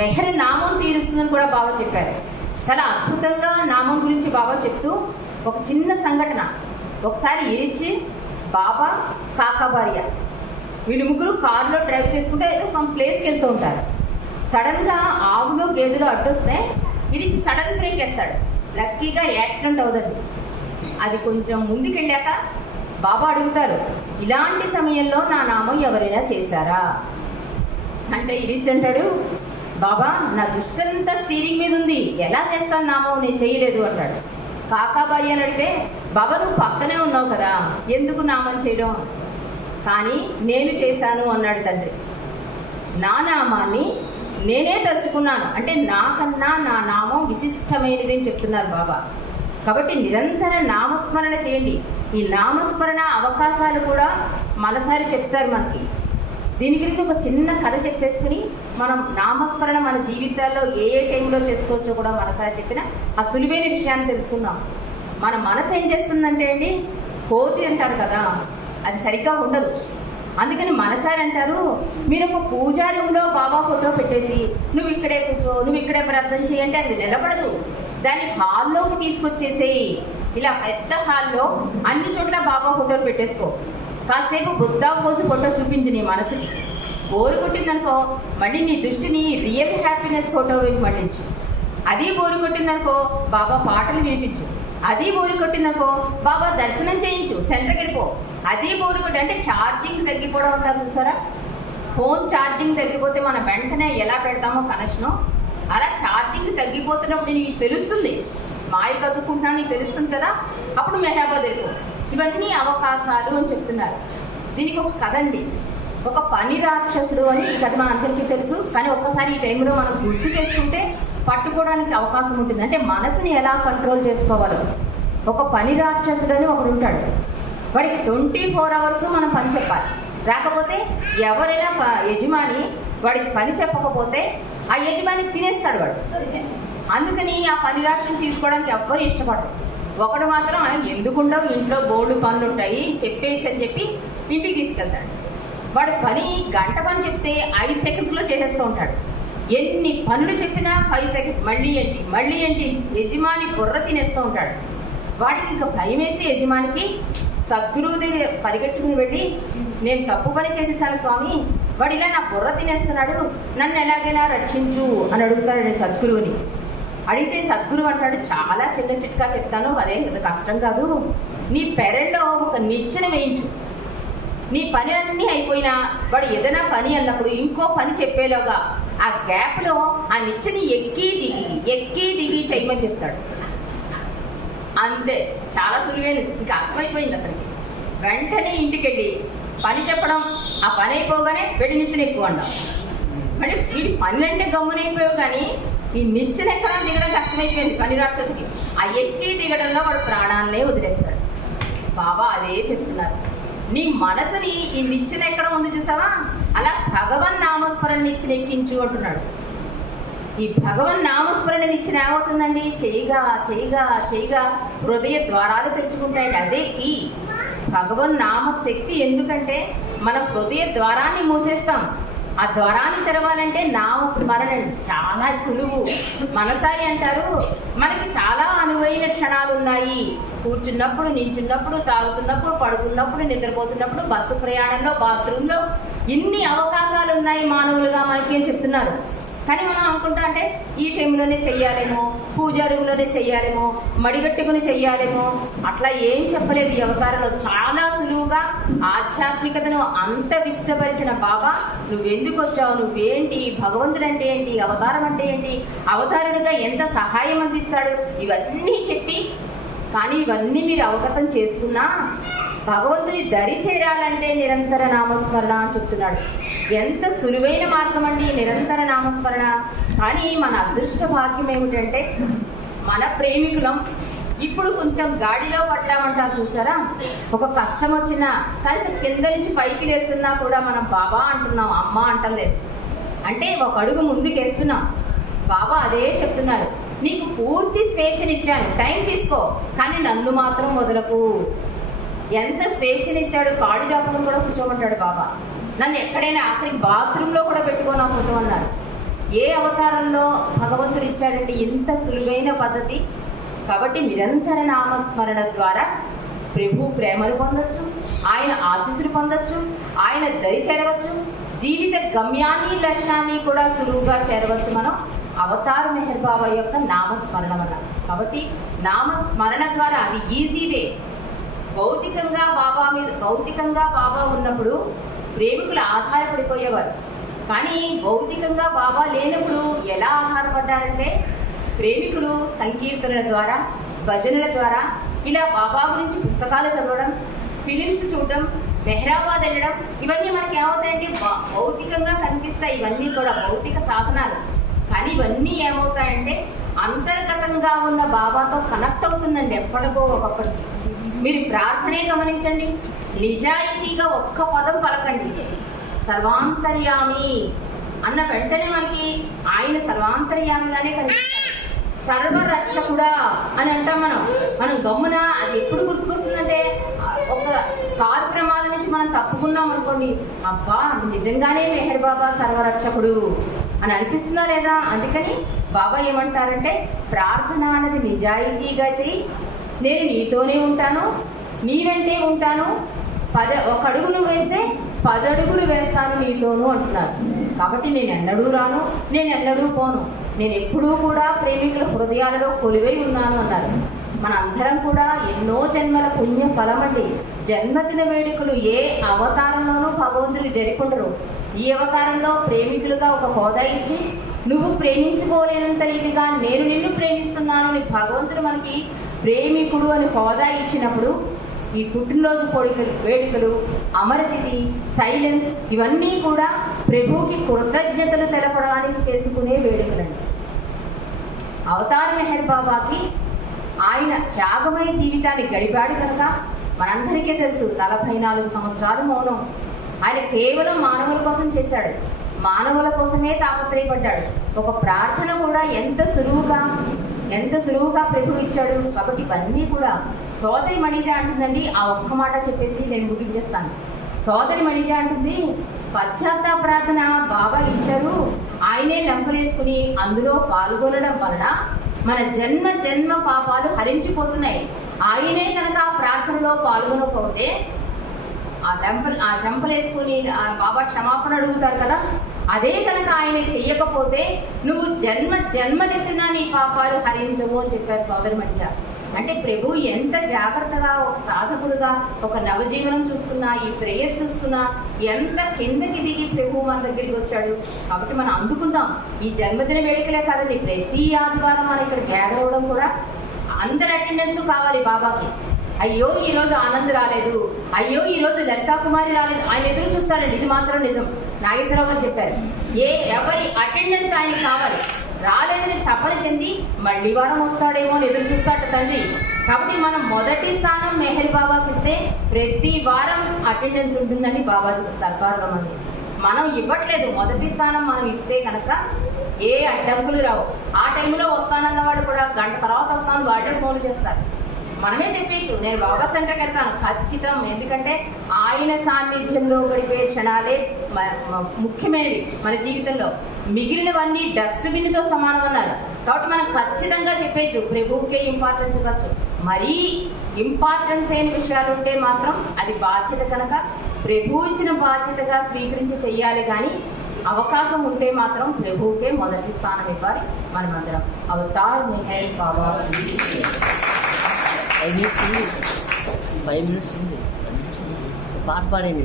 మెహర్ నామం తీరుస్తుందని కూడా బాబా చెప్పారు. చాలా అద్భుతంగా నామం గురించి బాబా చెప్తూ ఒక చిన్న సంఘటన. ఒకసారి ఇరిచి బాబా, కాకా భార్య వీళ్ళు ముగ్గురు కారులో డ్రైవ్ చేసుకుంటే ఏదో సమ్ ప్లేస్కి వెళ్తూ ఉంటారు. సడన్గా ఆవులో గేదెలో అడ్డొస్తే ఇరిచి సడన్ బ్రేక్ వేస్తాడు. లక్కీగా యాక్సిడెంట్ అవుతుంది. అది కొంచెం ముందుకెళ్ళాక బాబా అడుగుతారు, ఇలాంటి సమయంలో నా నామం ఎవరైనా చేశారా అంటే ఇరిచి అంటాడు, బాబా నా దృష్టంతా స్టీరింగ్ మీద ఉంది, ఎలా చేస్తాను నామం, నేను చేయలేదు అంటాడు. కాకాబాయి అని అడిగితే, బాబా నువ్వు పక్కనే ఉన్నావు కదా, ఎందుకు నామం చేయడం, కానీ నేను చేశాను అన్నాడు తండ్రి. నా నామాన్ని నేనే తలుచుకున్నాను అంటే నాకన్నా నా నామం విశిష్టమైనది అని చెప్తున్నారు బాబా. కాబట్టి నిరంతర నామస్మరణ చేయండి. ఈ నామస్మరణ అవకాశాలు కూడా మనసారి చెప్తారు మనకి. దీని గురించి ఒక చిన్న కథ చెప్పేసుకుని మనం నామస్మరణ మన జీవితాల్లో ఏ ఏ టైంలో చేసుకోవచ్చో కూడా మనసారి చెప్పిన ఆ సులువైన విషయాన్ని తెలుసుకుందాం. మన మనసు ఏం చేస్తుందంటే అండి, కోతి అంటారు కదా, అది సరిగ్గా ఉండదు. అందుకని మనసారి అంటారు, మీరు ఒక పూజా రూమ్లో బాబా ఫోటో పెట్టేసి నువ్వు ఇక్కడే కూర్చో, నువ్వు ఇక్కడే ప్రార్థన చేయంటే అది నిలబడదు. దాన్ని హాల్లోకి తీసుకొచ్చేసేయి. ఇలా పెద్ద హాల్లో అన్ని చోట్ల బాబా ఫోటోలు పెట్టేసుకో. కాసేపు బుద్ధా పోజు ఫోటో చూపించు నీ మనసుకి. బోరు కొట్టిందనుకో మళ్ళీ నీ దృష్టిని రియల్ హ్యాపీనెస్ ఫోటో వైపు మళ్ళించు. అది బోరు కొట్టిందనుకో బాబా పాటలు వినిపించు. అది బోరు కొట్టిందనుకో బాబా దర్శనం చేయించు, సెంటర్కి వెళ్ళిపో. అది బోరు కొట్టి అంటే ఛార్జింగ్ తగ్గిపోవడం అంటారు చూసారా, ఫోన్ ఛార్జింగ్ తగ్గిపోతే మనం వెంటనే ఎలా పెడతామో కనెక్షను, అలా ఛార్జింగ్ తగ్గిపోతున్నప్పుడు నీకు తెలుస్తుంది, మాయ కదుకుంటున్నా నీకు తెలుస్తుంది కదా, అప్పుడు మెహరాబాద్ వెళ్ళిపో. ఇవన్నీ అవకాశాలు అని చెప్తున్నారు. దీనికి ఒక కథ అండి. ఒక పని రాక్షసుడు అని ఈ కథ మన అందరికీ తెలుసు, కానీ ఒక్కసారి ఈ టైంలో మనం గుర్తు చేసుకుంటే పట్టుకోవడానికి అవకాశం ఉంటుంది. అంటే మనసుని ఎలా కంట్రోల్ చేసుకోవాలో. ఒక పని రాక్షసుడు అని ఒకడు ఉంటాడు. వాడికి 24 hours మనం పని చెప్పాలి. రాకపోతే ఎవరైనా యజమాని వాడికి పని చెప్పకపోతే ఆ యజమాని తినేస్తాడు వాడు. అందుకని ఆ పని రాష్ట్రం తీసుకోవడానికి ఎవ్వరు ఇష్టపడరు. ఒకడు మాత్రం ఎందుకుండవు, ఇంట్లో బోర్డు పనులు ఉంటాయి చెప్పేయచ్చు అని చెప్పి ఇంటికి తీసుకెళ్తాడు. వాడు పని గంట పని చెప్తే 5 secondsలో చేసేస్తూ ఉంటాడు. ఎన్ని పనులు చెప్పినా 5 seconds, మళ్ళీ ఏంటి యజమాని బుర్ర తినేస్తూ ఉంటాడు. వాడికి ఇంకా భయం వేసి యజమానికి సద్గురువు దగ్గర పరిగెట్టుకుని వెళ్ళి, నేను తప్పు పని చేసేసాను స్వామి, వాడు ఇలా నా బుర్ర తినేస్తున్నాడు, నన్ను ఎలాగైనా రక్షించు అని అడుగుతాడు సద్గురువుని. అడిగితే సద్గురువు అంటాడు, చాలా చిన్న చిట్కా చెప్తాను, అదేం కష్టం కాదు, నీ పెరట్లో ఒక నిచ్చెన వేయించు. నీ పని అన్నీ అయిపోయినా వాడు ఏదైనా పని అన్నప్పుడు ఇంకో పని చెప్పేలోగా ఆ గ్యాప్లో ఆ నిచ్చెని ఎక్కి దిగి చేయమని చెప్తాడు. అంతే, చాలా సులువైన, ఇంకా అర్థమైపోయింది అతనికి. వెంటనే ఇంటికి వెళ్ళి పని చెప్పడం, ఆ పని అయిపోగానే వెళ్ళి నిచ్చెన ఎక్కువ అన్నాం. మళ్ళీ వీడి పనులంటే గమ్మునైపోయావు, కానీ ఈ నిచ్చెన ఎక్కడం దిగడం కష్టమైపోయింది పని రాక్షసుకి. ఆ ఎక్కి దిగడంలో వాడు ప్రాణాలనే వదిలేస్తాడు. బాబా అదే చెప్తున్నారు, నీ మనసుని ఈ నిచ్చెన ఎక్కడ ఉంది చూసావా, అలా భగవన్ నామస్మరణ నిచ్చెన ఎక్కించు అంటున్నాడు. ఈ భగవన్ నామస్మరణ నిచ్చెన ఏమవుతుందండి, చేయగా హృదయ ద్వారాలు తెరుచుకుంటాయండి. అదే కీ భగవన్ నామశక్తి. ఎందుకంటే మనం హృదయ ద్వారాన్ని మూసేస్తాం, ఆ ద్వారాన్ని తెరవాలంటే నామస్మరణ చాలా సులువు. మనసారి అంటారు, మనకి చాలా అనువైన క్షణాలు ఉన్నాయి. కూర్చున్నప్పుడు, నించున్నప్పుడు, తాగుతున్నప్పుడు, పడుకున్నప్పుడు, నిద్రపోతున్నప్పుడు, బస్సు ప్రయాణంలో, బాత్రూంలో ఇన్ని అవకాశాలు ఉన్నాయి మానవులుగా మనకి అని చెప్తున్నారు. కానీ మనం అనుకుంటా అంటే ఈ టైంలోనే చెయ్యాలేమో, పూజా రూమ్లోనే చెయ్యాలేమో, మడిగట్టుకుని చెయ్యాలేమో, అట్లా ఏం చెప్పలేదు ఈ అవతారంలో. చాలా సులువుగా ఆధ్యాత్మికతను అంత విస్తపరిచిన బాబా నువ్వెందుకు వచ్చావు, నువ్వేంటి, భగవంతుడు అంటే ఏంటి, అవతారం అంటే ఏంటి, అవతారుడిగా ఎంత సహాయం అందిస్తాడు, ఇవన్నీ చెప్పి, కానీ ఇవన్నీ మీరు అవగతం చేసుకున్నా భగవంతుని దరి చేరాలంటే నిరంతర నామస్మరణ అని చెప్తున్నాడు. ఎంత సులువైన మార్గం అండి నిరంతర నామస్మరణ. కానీ మన అదృష్ట భాగ్యం ఏమిటంటే మన ప్రేమికులం ఇప్పుడు కొంచెం గాడిలో పడ్డామంటారు చూసారా. ఒక కష్టం వచ్చినా కనీసం కింద నుంచి పైకి లేస్తున్నా కూడా మనం బాబా అంటున్నాం, అమ్మ అంటలేదు. అంటే ఒక అడుగు ముందుకేస్తున్నాం. బాబా అదే చెప్తున్నారు, నీకు పూర్తి స్వేచ్ఛనిచ్చాను, టైం తీసుకో, కానీ నన్ను మాత్రం వదలకు. ఎంత స్వేచ్ఛనిచ్చాడు, కాడు జాపుకుని కూడా కూర్చోమంటాడు బాబా. నన్ను ఎక్కడైనా ఆఖరికి బాత్రూంలో కూడా పెట్టుకొని నా ఫోటో అన్నారు. ఏ అవతారంలో భగవంతుడు ఇచ్చాడంటే ఇంత సులువైన పద్ధతి. కాబట్టి నిరంతర నామస్మరణ ద్వారా ప్రభు ప్రేమను పొందొచ్చు, ఆయన ఆశీస్సులు పొందొచ్చు, ఆయన దరి చేరవచ్చు, జీవిత గమ్యాన్ని లక్ష్యాన్ని కూడా సులువుగా చేరవచ్చు మనం అవతార్ మెహర్ బాబా యొక్క నామస్మరణ వల్ల. కాబట్టి నామస్మరణ ద్వారా అది ఈజీ వే. భౌతికంగా బాబా ఉన్నప్పుడు ప్రేమికులు ఆధారపడిపోయేవారు. కానీ భౌతికంగా బాబా లేనప్పుడు ఎలా ఆధారపడ్డారంటే ప్రేమికులు సంకీర్తనల ద్వారా, భజనల ద్వారా, ఇలా బాబా గురించి పుస్తకాలు చదవడం, ఫిలిమ్స్ చూడడం, మెహరాబాద్ వెళ్ళడం, ఇవన్నీ మనకి ఏమవుతాయంటే భౌతికంగా కనిపిస్తాయి. ఇవన్నీ కూడా భౌతిక సాధనాలు. కానీ ఇవన్నీ ఏమవుతాయంటే అంతర్గతంగా ఉన్న బాబాతో కనెక్ట్ అవుతుందండి ఎప్పటికో ఒకప్పటికి. మీరు ప్రార్థనే గమనించండి, నిజాయితీగా ఒక్క పదం పలకండి, సర్వాంతర్యామి అన్న వెంటనే మనకి ఆయన సర్వాంతర్యామిగానే కనిపిస్తారు. సర్వరక్షకుడా అని అంటాం మనం గమ్మున. అది ఎప్పుడు గుర్తుకొస్తుందంటే ఒక కారు ప్రమాదం నుంచి మనం తప్పుకున్నాం అనుకోండి, అబ్బా నిజంగానే మెహర్ బాబా సర్వరక్షకుడు అని అనిపిస్తుందా లేదా. అందుకని బాబా ఏమంటారంటే ప్రార్థన అనేది నిజాయితీగా చెయ్యి, నేను నీతోనే ఉంటాను, నీ వెంటే ఉంటాను, ఒక అడుగు నువ్వు వేస్తే 10 అడుగులు వేస్తాను నీతోను అంటున్నారు. కాబట్టి నేను ఎన్నడూ రాను, నేను ఎన్నడూ పోను, నేను ఎప్పుడూ కూడా ప్రేమికుల హృదయాలలో కొలువై ఉన్నాను అన్నారు. మన అందరం కూడా ఎన్నో జన్మల పుణ్య ఫలం అండి. జన్మదిన వేడుకలు ఏ అవతారంలోనూ భగవంతుడు జరిపుండరు. ఈ అవతారంలో ప్రేమికులుగా ఒక హోదా ఇచ్చి, నువ్వు ప్రేమించుకోలేనంత రీతిగా నేను నిన్ను ప్రేమిస్తున్నాను అని భగవంతుడు మనకి ప్రేమికుడు అని హోదా ఇచ్చినప్పుడు ఈ పుట్టినరోజు వేడుకలు, అమరతిథి, సైలెన్స్, ఇవన్నీ కూడా ప్రభువుకి కృతజ్ఞతలు తెలపడానికి చేసుకునే వేడుకలండి. అవతార్ మెహర్ బాబాకి ఆయన త్యాగమయ జీవితాన్ని గడిపాడు కనుక మనందరికీ తెలుసు 44 సంవత్సరాలు మౌనం. ఆయన కేవలం మానవుల కోసం చేశాడు, మానవుల కోసమే తాపత్రయపడ్డాడు. ఒక ప్రార్థన కూడా ఎంత సులువుగా ప్రభు ఇచ్చాడు. కాబట్టి ఇవన్నీ కూడా సోదరి మణిజ అంటుందండి. ఆ ఒక్క మాట చెప్పేసి నేను ముగించేస్తాను. సోదరి మణిజ అంటుంది, పశ్చాత్తాప ప్రార్థన బాబా ఇచ్చారు, ఆయనే లంపలేసుకుని అందులో పాల్గొనడం వలన మన జన్మ పాపాలు హరించిపోతున్నాయి. ఆయనే కనుక ఆ ప్రార్థనలో పాల్గొనకపోతే ఆ చెంపలేసుకుని బాబా క్షమాపణ అడుగుతారు కదా, అదే కనుక ఆయన చెయ్యకపోతే నువ్వు జన్మనెత్తిన నీ పాపాలు హరించవు అని చెప్పారు సోదరి మణిజ. అంటే ప్రభు ఎంత జాగ్రత్తగా ఒక సాధకుడుగా ఒక నవజీవనం చూసుకున్నా, ఈ ప్రేయర్స్ చూసుకున్నా, ఎంత కిందకి దిగి ప్రభు మన దగ్గరికి వచ్చాడు. కాబట్టి మనం అందుకుందాం. ఈ జన్మదిన వేడుకలే కాదండి, ప్రతి ఆదివారం మనం ఇక్కడ గ్యాదర్ అవ్వడం కూడా అందరి అటెండెన్స్ కావాలి బాబాకి. అయ్యో ఈరోజు ఆనంద్ రాలేదు, అయ్యో ఈరోజు లలితా కుమారి రాలేదు, ఆయన ఎదురు చూస్తాడండి. ఇది మాత్రం నిజం. నాగేశ్వరరావు గారు చెప్పారు, ఎవరి అటెండెన్స్ ఆయన కావాలి. రాలేదని తపన చెంది మళ్ళీ వారం వస్తాడేమో అని ఎదురు చూస్తాడు తండ్రి. కాబట్టి మనం మొదటి స్థానం మెహర్ బాబాకి ఇస్తే ప్రతి వారం అటెండెన్స్ ఉంటుందని బాబా దర్బార్లో మనం ఇవ్వట్లేదు. మొదటి స్థానం మనం ఇస్తే కనుక ఏ అడ్డంకులు రావు. ఆ టైంలో వస్తానన్నవాడు కూడా గంట తర్వాత వస్తాను వాళ్ళే ఫోన్ చేస్తారు. మనమే చెప్పేచ్చు, నేను బాబా సెంటర్కి వెళ్తాను ఖచ్చితం. ఎందుకంటే ఆయన సాన్నిధ్యంలో గడిపే క్షణాలే ముఖ్యమైనవి మన జీవితంలో. మిగిలినవన్నీ డస్ట్బిన్తో సమానం అన్నారు. కాబట్టి మనం ఖచ్చితంగా చెప్పేచ్చు, ప్రభువుకే ఇంపార్టెన్స్ ఇవ్వచ్చు. మరీ ఇంపార్టెన్స్ అయిన విషయాలు ఉంటే మాత్రం అది బాధ్యత కనుక ప్రభు ఇచ్చిన బాధ్యతగా స్వీకరించి చెయ్యాలి. కానీ అవకాశం ఉంటే మాత్రం ప్రభువుకే మొదటి స్థానం ఇవ్వాలి. మనమందరం అవతార్ మెహర్ బాబా కీ జై. 5 minutes ఉంది. 5 minutes ఉంది. పాట పాడండి.